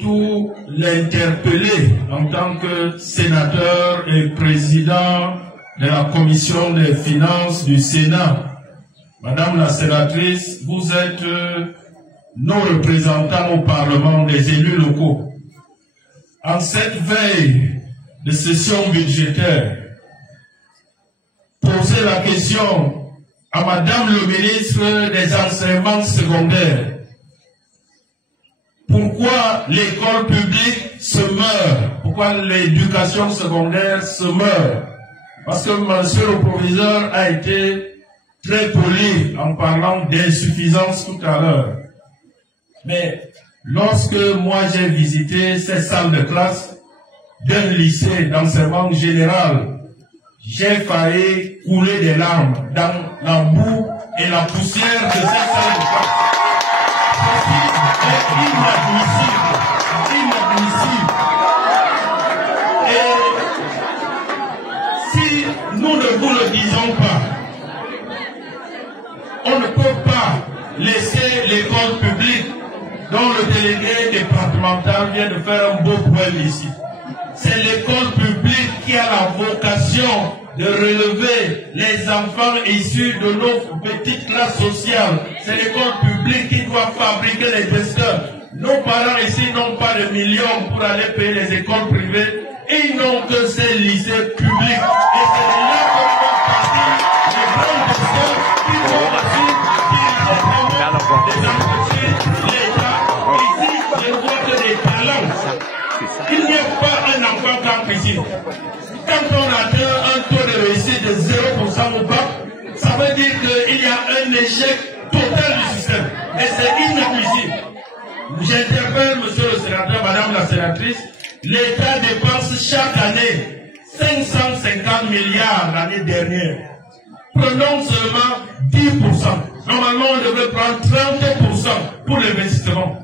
Tout l'interpeller en tant que sénateur et président de la commission des finances du Sénat. Madame la sénatrice, vous êtes nos représentants au Parlement des élus locaux. En cette veille de session budgétaire, posez la question à Madame le ministre des enseignements secondaires. Pourquoi l'école publique se meurt? Pourquoi l'éducation secondaire se meurt? Parce que monsieur le proviseur a été très poli en parlant d'insuffisance tout à l'heure. Mais lorsque moi j'ai visité ces salles de classe d'un lycée d'enseignement général, j'ai failli couler des larmes dans la boue et la poussière de ces salles de classe. C'est inadmissible. Inadmissible. Et si nous ne vous le disons pas, on ne peut pas laisser l'école publique dont le délégué départemental vient de faire un beau poème ici. C'est l'école publique qui a la vocation de relever les enfants issus de nos petites classes sociales. C'est l'école publique qui doit fabriquer les testeurs. Nos parents ici n'ont pas de millions pour aller payer les écoles privées. Ils n'ont que ces lycées publics. Et c'est là que vont partir les grands testeurs qui vont aussi diriger les entreprises, l'État. Ici, je ne vois que des talents. Il n'y a pas un enfant camp ici. Quand on atteint un taux de réussite de 0% au bac, ça veut dire qu'il y a un échec total du système. Et c'est inadmissible. J'interpelle monsieur le sénateur, madame la sénatrice, l'État dépense chaque année 550 milliards l'année dernière. Prenons seulement 10%. Normalement, on devrait prendre 30% pour l'investissement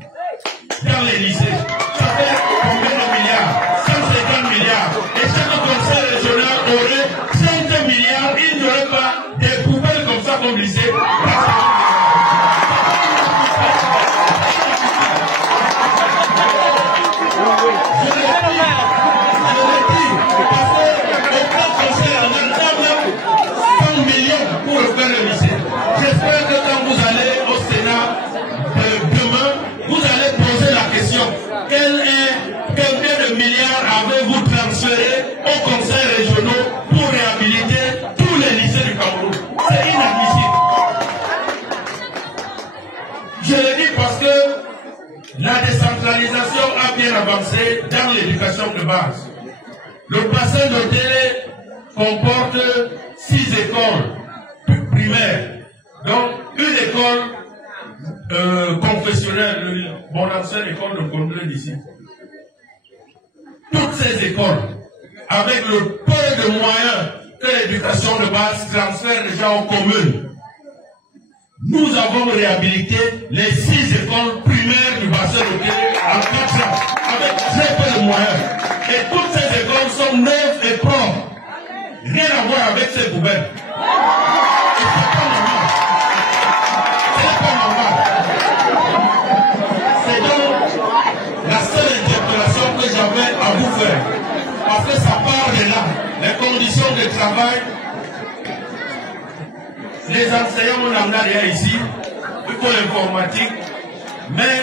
dans les lycées. Ça fait combien de milliards? 150 milliards. Et chaque conseil régional aurait 5 milliards. Il n'y aurait pas des poubelles comme ça comme lycée. J'espère que quand vous allez au Sénat demain, vous allez poser la question. Combien de milliards avez-vous transféré aux conseils régionaux pour réhabiliter tous les lycées du Cameroun? C'est inadmissible. Je le dis parce que la décentralisation a bien avancé dans l'éducation de base. Le bassin de Télé comporte 6 écoles primaires. Donc, une école confessionnelle, mon ancienne école de Condé d'ici. Toutes ces écoles, avec le peu de moyens que l'éducation de base transfère déjà aux communes, nous avons réhabilité les 6 écoles primaires du bassin de Télé en 4 ans, avec très peu de moyens. Et toutes ces écoles sont neuves et propres. Rien à voir avec ces poubelles. C'est donc la seule interpellation que j'avais à vous faire. Parce que ça part de là. Les conditions de travail. Les enseignants, on en a rien ici. Il faut l'informatique. Mais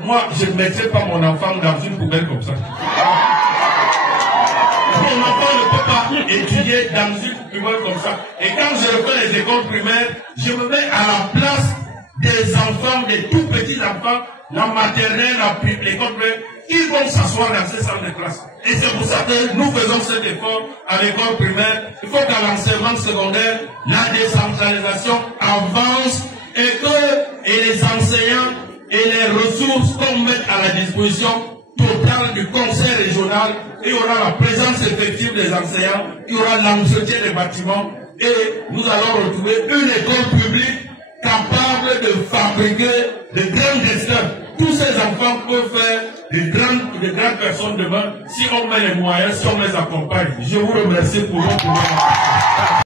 moi, je ne mettrai pas mon enfant dans une poubelle comme ça. Mon enfant ne peut pas étudier dans une poubelle comme ça. Et quand je refais les écoles primaires, je me mets à la place des enfants, des tout petits enfants, la maternelle, l'école primaire, ils vont s'asseoir dans ces salles de classe. Et c'est pour ça que nous faisons cet effort à l'école primaire. Il faut qu'à l'enseignement secondaire, la décentralisation avance et les enseignants et les ressources qu'on met à la disposition totale du conseil régional, il y aura la présence effective des enseignants, il y aura l'entretien des bâtiments et nous allons retrouver une école publique capable de fabriquer de grands testeurs. Tous ces enfants peuvent faire de grandes personnes demain si on met les moyens, si on les accompagne. Je vous remercie pour votre